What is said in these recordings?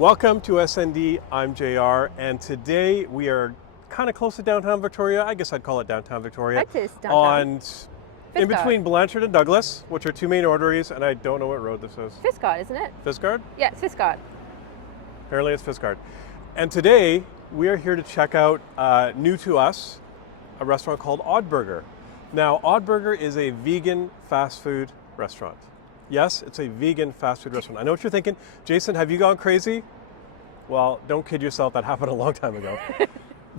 Welcome to SND. I'm JR, and today we are kind of close to downtown Victoria. I guess I'd call it downtown Victoria. I'd say it's downtown. In Fiscard. between Blanchard and Douglas, which are two main arteries, and I don't know what road this is. Fiscard, isn't it? Fiscard? Yeah, it's Fiscard. Apparently it's Fiscard. And today we are here to check out, new to us, a restaurant called Oddburger. Now, Oddburger is a vegan fast food restaurant. Yes, it's a vegan fast food restaurant. I know what you're thinking. Jason, have you gone crazy? Well, don't kid yourself. That happened a long time ago.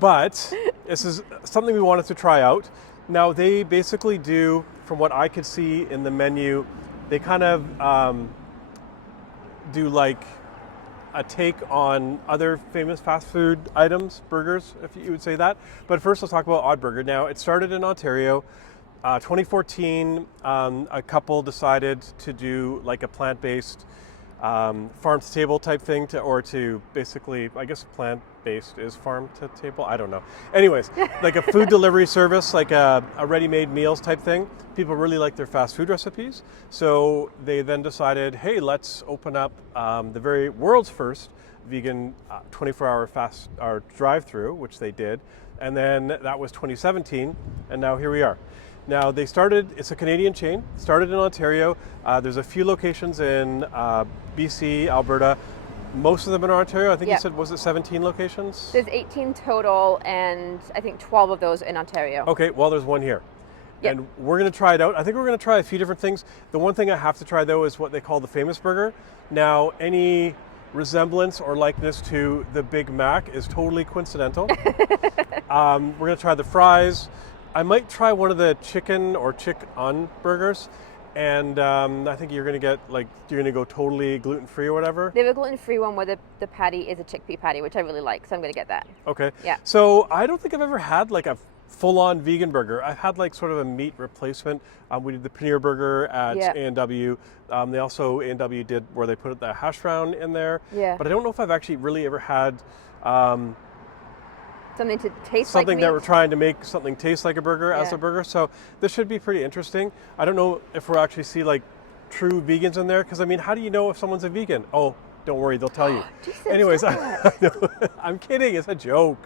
But this is something we wanted to try out. Now, they basically do, from what I could see in the menu, they kind of do like a take on other famous fast food items, burgers, if you would say that. But first, let's talk about Oddburger. Now, it started in Ontario. 2014, a couple decided to do like a plant-based farm to table type thing, to basically, I guess plant-based is farm to table. I don't know. Anyways, like a food delivery service, like a ready-made meals type thing. People really like their fast food recipes, so they then decided, hey, let's open up the very world's first vegan 24-hour drive-through, which they did, and then that was 2017, and now here we are. Now they started, it's a Canadian chain, started in Ontario. There's a few locations in BC, Alberta, most of them in Ontario. I think you said, was it 17 locations? There's 18 total, and I think 12 of those in Ontario. Okay, well there's one here. Yep. And we're gonna try it out. I think we're gonna try a few different things. The one thing I have to try though is what they call the famous burger. Now, any resemblance or likeness to the Big Mac is totally coincidental. We're gonna try the fries. I might try one of the chicken or chick-on burgers, and I think you're gonna go totally gluten-free or whatever. They have a gluten-free one where the patty is a chickpea patty, which I really like, so I'm gonna get that. Okay. Yeah. So I don't think I've ever had like a full-on vegan burger. I've had like sort of a meat replacement. We did the paneer burger at A&W. They also, A&W did where they put the hash brown in there. Yeah. But I don't know if I've actually really ever had something to taste something like that meat. we're trying to make something taste like a burger as a burger. So this should be pretty interesting. I don't know if we'll actually see like true vegans in there, because I mean, how do you know if someone's a vegan? Oh, don't worry, they'll tell you. Jesus, Anyways, I'm kidding. It's a joke.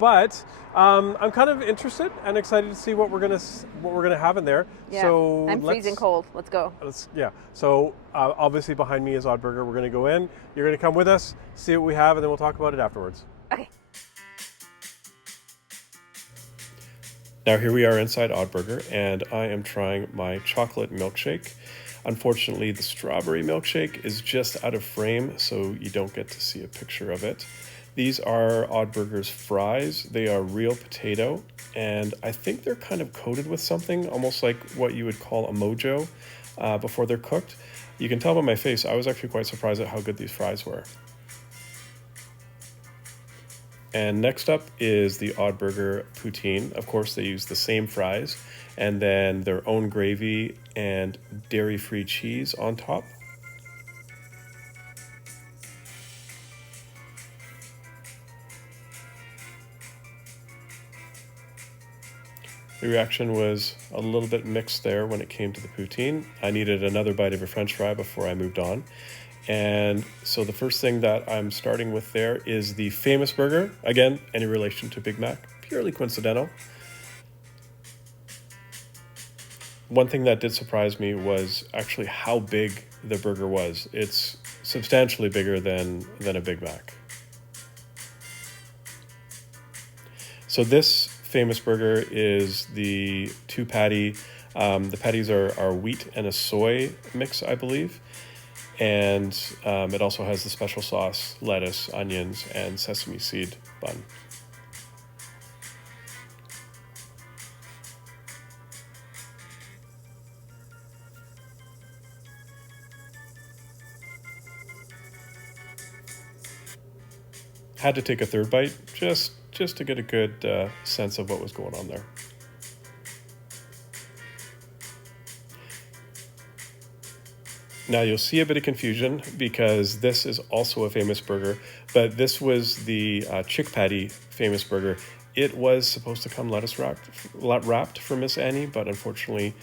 But I'm kind of interested and excited to see what we're gonna have in there. Yeah. So I'm freezing cold. Let's go. So obviously behind me is Oddburger. We're gonna go in. You're gonna come with us, see what we have, and then we'll talk about it afterwards. Okay. Now here we are inside Oddburger, and I am trying my chocolate milkshake. Unfortunately, the strawberry milkshake is just out of frame, so you don't get to see a picture of it. These are Oddburger's fries. They are real potato, and I think they're kind of coated with something, almost like what you would call a mojo before they're cooked. You can tell by my face, I was actually quite surprised at how good these fries were. And next up is the Oddburger poutine. Of course, they use the same fries and then their own gravy and dairy-free cheese on top. The reaction was a little bit mixed there when it came to the poutine. I needed another bite of a French fry before I moved on. And so the first thing that I'm starting with there is the famous burger. Again, any relation to Big Mac, purely coincidental. One thing that did surprise me was actually how big the burger was. It's substantially bigger than a Big Mac. So this famous burger is the two patty. The patties are wheat and a soy mix, I believe. And it also has the special sauce, lettuce, onions, and sesame seed bun. Had to take a third bite just to get a good sense of what was going on there. Now you'll see a bit of confusion because this is also a famous burger, but this was the chick patty famous burger. It was supposed to come lettuce wrapped for Miss Annie, but unfortunately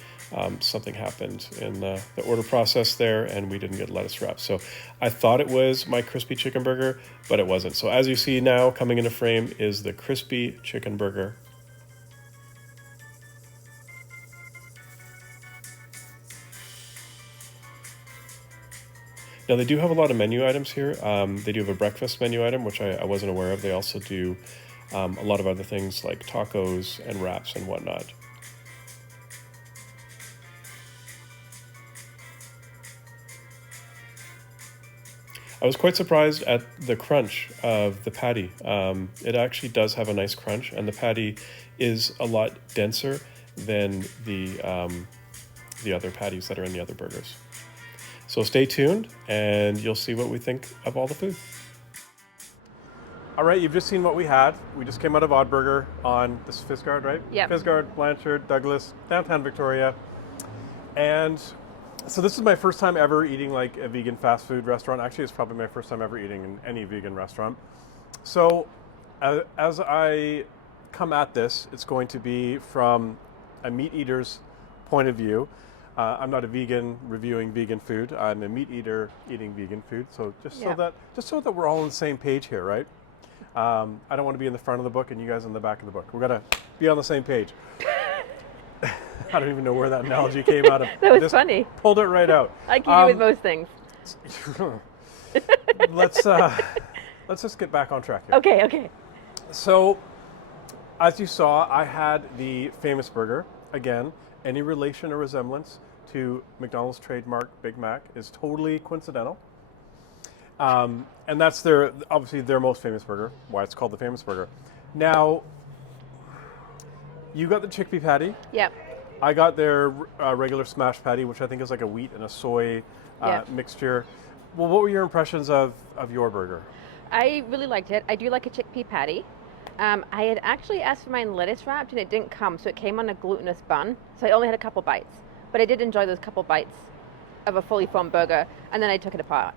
something happened in the order process there, and we didn't get lettuce wraps. So I thought it was my crispy chicken burger, but it wasn't. So as you see now, coming into frame is the crispy chicken burger. Now, they do have a lot of menu items here. They do have a breakfast menu item, which I wasn't aware of. They also do a lot of other things like tacos and wraps and whatnot. I was quite surprised at the crunch of the patty. It actually does have a nice crunch, and the patty is a lot denser than the other patties that are in the other burgers. So stay tuned, and you'll see what we think of all the food. All right, you've just seen what we had. We just came out of Oddburger on this Fisgard, right? Yeah. Fisgard, Blanchard, Douglas, downtown Victoria. And so this is my first time ever eating like a vegan fast food restaurant. Actually, it's probably my first time ever eating in any vegan restaurant. So as I come at this, it's going to be from a meat eater's point of view. I'm not a vegan reviewing vegan food. I'm a meat eater eating vegan food. So just so that we're all on the same page here, right? I don't want to be in the front of the book and you guys in the back of the book. We're gonna be on the same page. I don't even know where that analogy came out of. That was funny. Pulled it right out. I can do with most things. Let's just get back on track here. Okay. So, as you saw, I had the famous burger. Again, any relation or resemblance to McDonald's trademark Big Mac is totally coincidental. And that's obviously their most famous burger, why it's called the famous burger. Now, you got the chickpea patty. Yep. I got their regular smash patty, which I think is like a wheat and a soy mixture. Well, what were your impressions of your burger? I really liked it. I do like a chickpea patty. I had actually asked for mine lettuce wrapped and it didn't come, so it came on a glutinous bun. So I only had a couple bites. But I did enjoy those couple bites of a fully formed burger, and then I took it apart.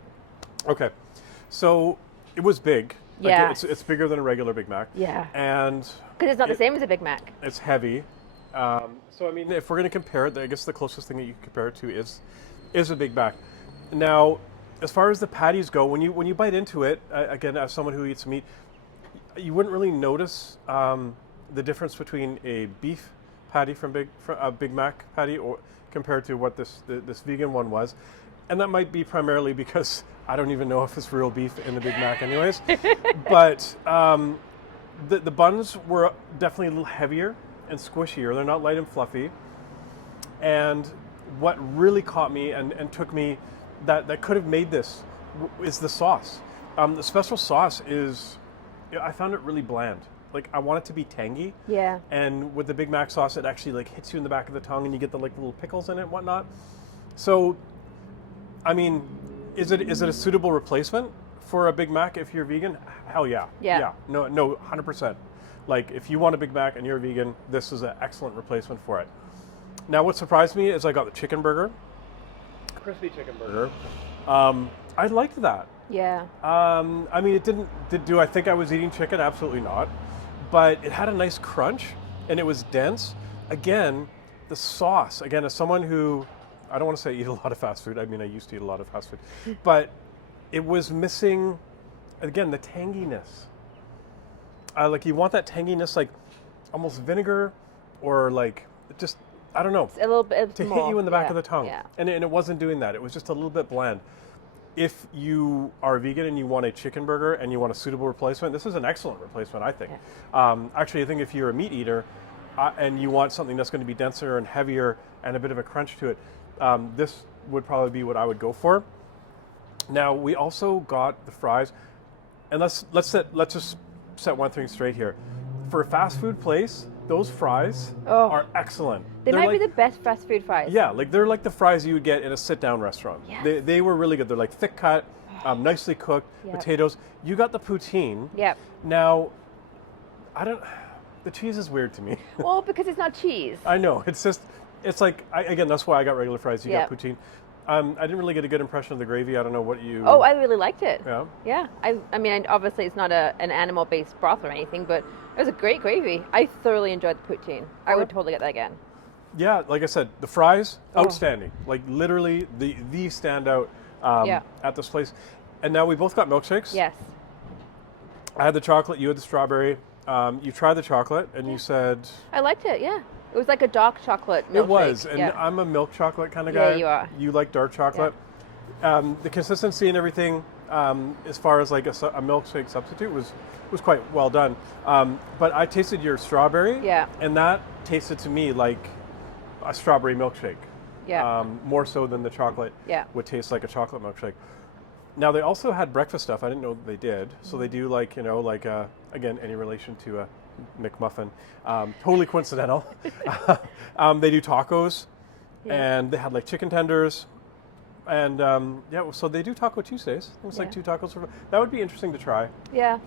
Okay. So it was big. Yeah. Like it's bigger than a regular Big Mac. Yeah. And because it's not the same as a Big Mac. It's heavy. So I mean, if we're going to compare it, I guess the closest thing that you can compare it to is a Big Mac. Now, as far as the patties go, when you bite into it, again, as someone who eats meat, you wouldn't really notice the difference between a beef patty from a Big Mac patty or compared to what this vegan one was. And that might be primarily because I don't even know if it's real beef in the Big Mac anyways. But the buns were definitely a little heavier and squishier. They're not light and fluffy. And what really caught me and took me that could have made this is the sauce. The special sauce I found it really bland. Like, I want it to be tangy. Yeah. And with the Big Mac sauce, it actually like hits you in the back of the tongue and you get the like little pickles in it and whatnot. So, I mean, is it a suitable replacement for a Big Mac if you're vegan? Hell yeah. Yeah. No, 100%. Like, if you want a Big Mac and you're a vegan, this is an excellent replacement for it. Now, what surprised me is I got the chicken burger, crispy chicken burger. I liked that. Yeah. I mean, do I think I was eating chicken? Absolutely not. But it had a nice crunch and it was dense. Again, the sauce, as someone who, I don't want to say eat a lot of fast food. I mean, I used to eat a lot of fast food. But it was missing, again, the tanginess. Like, you want that tanginess, like almost vinegar or like just, I don't know. It's a little bit to more, hit you in the back of the tongue. Yeah. And it wasn't doing that. It was just a little bit bland. If you are vegan and you want a chicken burger and you want a suitable replacement, this is an excellent replacement, I think. Yeah. Actually, I think if you're a meat eater and you want something that's going to be denser and heavier and a bit of a crunch to it, this would probably be what I would go for. Now, we also got the fries, and let's just set one thing straight here. For a fast food place, those fries are excellent. They might be the best fast food fries. Yeah, like they're like the fries you would get in a sit-down restaurant. Yes. They were really good. They're like thick cut, nicely cooked, potatoes. You got the poutine. Yep. Now, the cheese is weird to me. Well, because it's not cheese. I know. It's like, again, that's why I got regular fries. You got poutine. I didn't really get a good impression of the gravy. I don't know what you... Oh, I really liked it. Yeah? Yeah. I mean, obviously it's not an animal-based broth or anything, but it was a great gravy. I thoroughly enjoyed the poutine. I would totally get that again. Yeah, like I said, the fries, Oh. outstanding. Like literally the standout Yeah. at this place. And now we both got milkshakes. Yes. I had the chocolate, you had the strawberry. You tried the chocolate and you said I liked it. Yeah. It was like a dark chocolate milkshake. it was, and yeah. I'm a milk chocolate kind of Yeah, guy. you are. You like dark chocolate. The consistency and everything, as far as like a milkshake substitute, was quite well done. But I tasted your strawberry, Yeah. and that tasted to me like a strawberry milkshake. Yeah. More so than the chocolate Yeah. would taste like a chocolate milkshake. Now they also had breakfast stuff. I didn't know that they did. So they do like again, any relation to a McMuffin, totally coincidental. They do tacos, and they had like chicken tenders, and so they do Taco Tuesdays. It's like 2 tacos. That would be interesting to try. Yeah.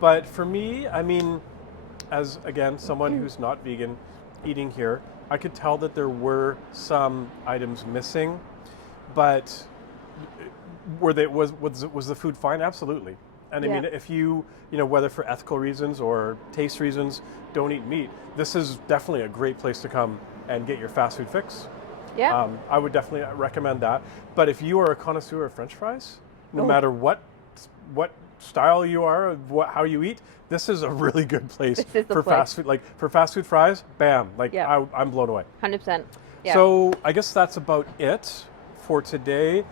But for me, I mean, as again someone who's not vegan, eating here, I could tell that there were some items missing, but was the food fine? Absolutely. And I mean, if you whether for ethical reasons or taste reasons, don't eat meat, this is definitely a great place to come and get your fast food fix. Yeah. I would definitely recommend that. But if you are a connoisseur of French fries, no matter what style you are, how you eat, this is a really good place for fast food. Like for fast food fries, bam! Like I'm blown away. 100%. Yeah. So I guess that's about it for today.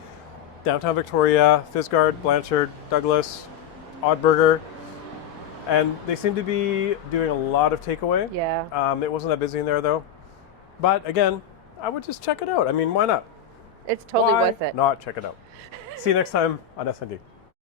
Downtown Victoria, Fisgard, Blanchard, Douglas, Oddburger, and they seem to be doing a lot of takeaway. Yeah. It wasn't that busy in there though. But again, I would just check it out. I mean, why not? It's totally Why worth it. not check it out? See you next time on S&D.